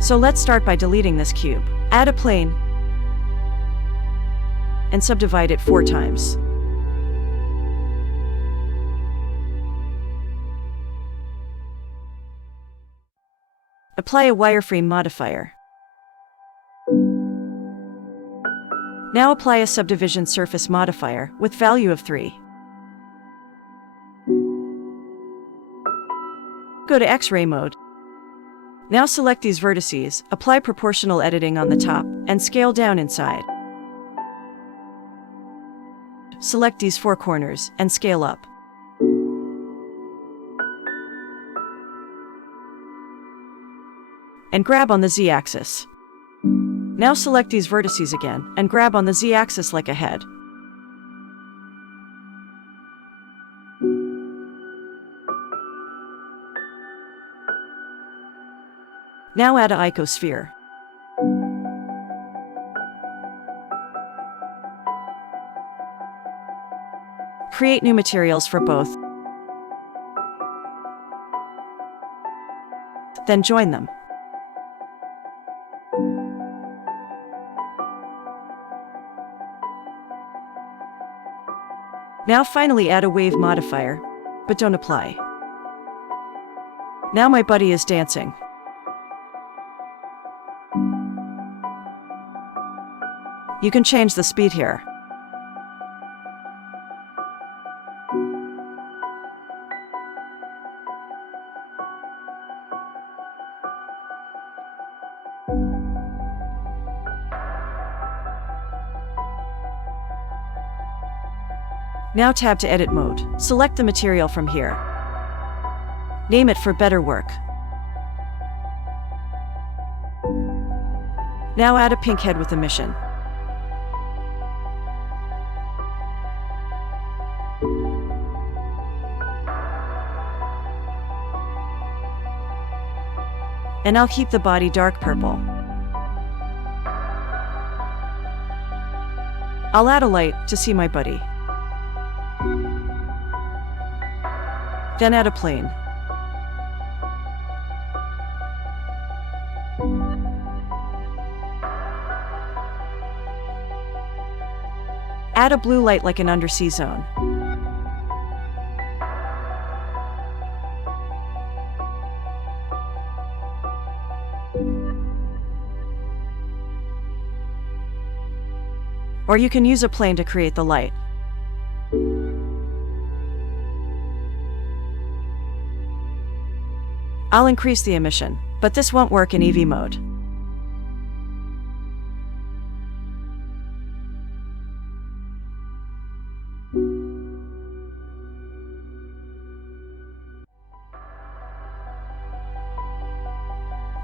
So let's start by deleting this cube. Add a plane and subdivide it 4 times. Apply a wireframe modifier. Now apply a subdivision surface modifier with value of 3. Go to X-ray mode. Now select these vertices, apply proportional editing on the top, and scale down inside. Select these 4 corners, and scale up. And grab on the Z-axis. Now select these vertices again, and grab on the Z-axis like a head. Now add an icosphere. Create new materials for both. Then join them. Now finally add a wave modifier, but don't apply. Now my buddy is dancing. You can change the speed here. Now tab to edit mode. Select the material from here. Name it for better work. Now add a pink head with emission. And I'll keep the body dark purple. I'll add a light to see my buddy. Then add a plane. Add a blue light like an undersea zone. Or you can use a plane to create the light. I'll increase the emission, but this won't work in EV mode.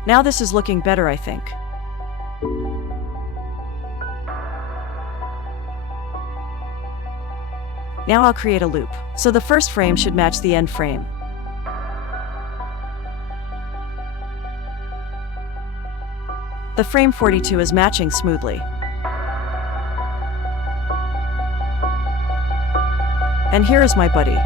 Now this is looking better, I think. Now I'll create a loop, so the first frame should match the end frame. The frame 42 is matching smoothly. And here is my buddy.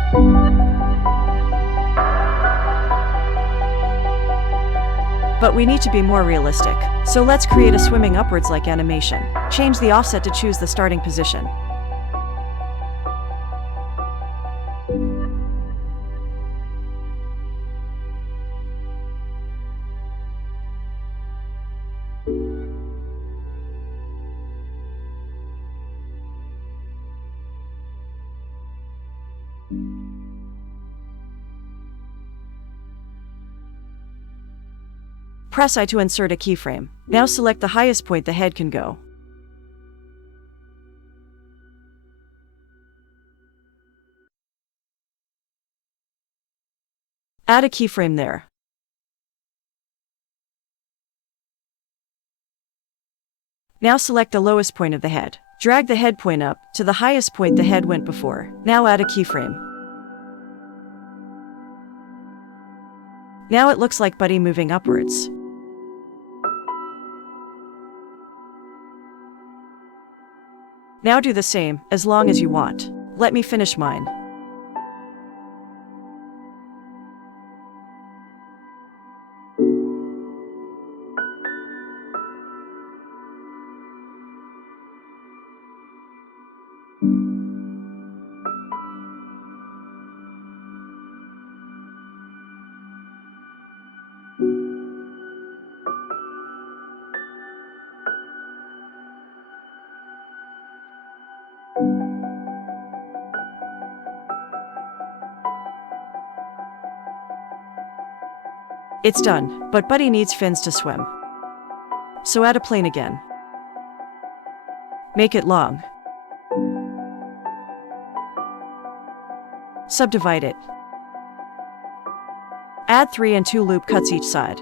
But we need to be more realistic, so let's create a swimming upwards like animation. Change the offset to choose the starting position. Press I to insert a keyframe. Now select the highest point the head can go. Add a keyframe there. Now select the lowest point of the head. Drag the head point up to the highest point the head went before. Now add a keyframe. Now it looks like Buddy moving upwards. Now do the same, as long as you want. Let me finish mine. It's done, but Buddy needs fins to swim. So add a plane again. Make it long. Subdivide it. Add 3 and 2 loop cuts each side.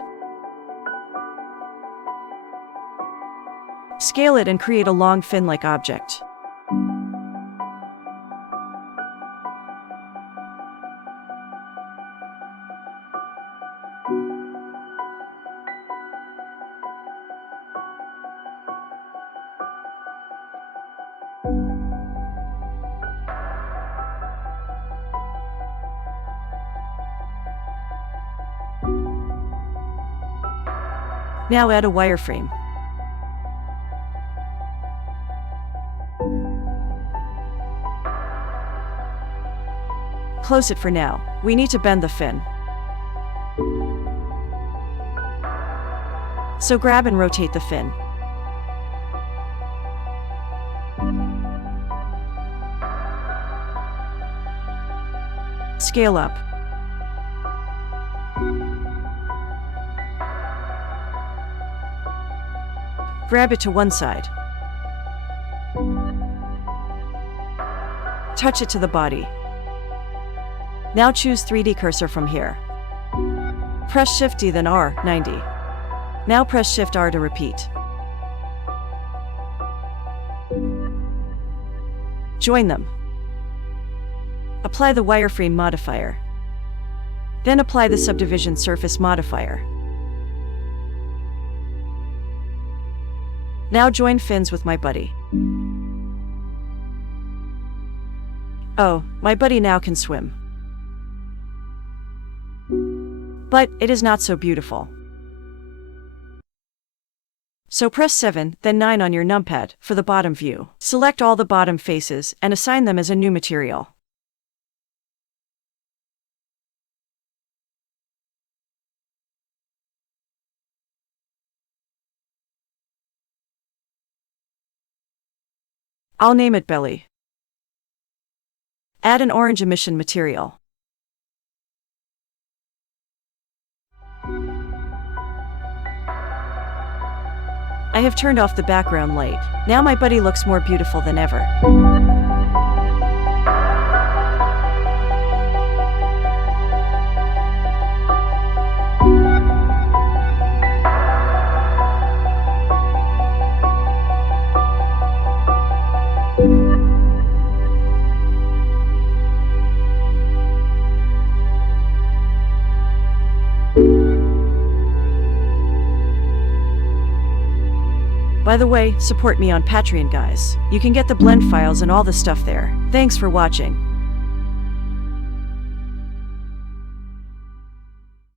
Scale it and create a long fin-like object. Now add a wireframe. Close it for now. We need to bend the fin. So grab and rotate the fin. Scale up. Grab it to one side. Touch it to the body. Now choose 3D cursor from here. Press Shift D then R, 90. Now press Shift R to repeat. Join them. Apply the wireframe modifier. Then apply the subdivision surface modifier. Now join fins with my buddy. Oh, my buddy now can swim. But it is not so beautiful. So press 7, then 9 on your numpad for the bottom view. Select all the bottom faces and assign them as a new material. I'll name it belly. Add an orange emission material. I have turned off the background light. Now my buddy looks more beautiful than ever. By the way, support me on Patreon, guys. You can get the blend files and all the stuff there. Thanks for watching.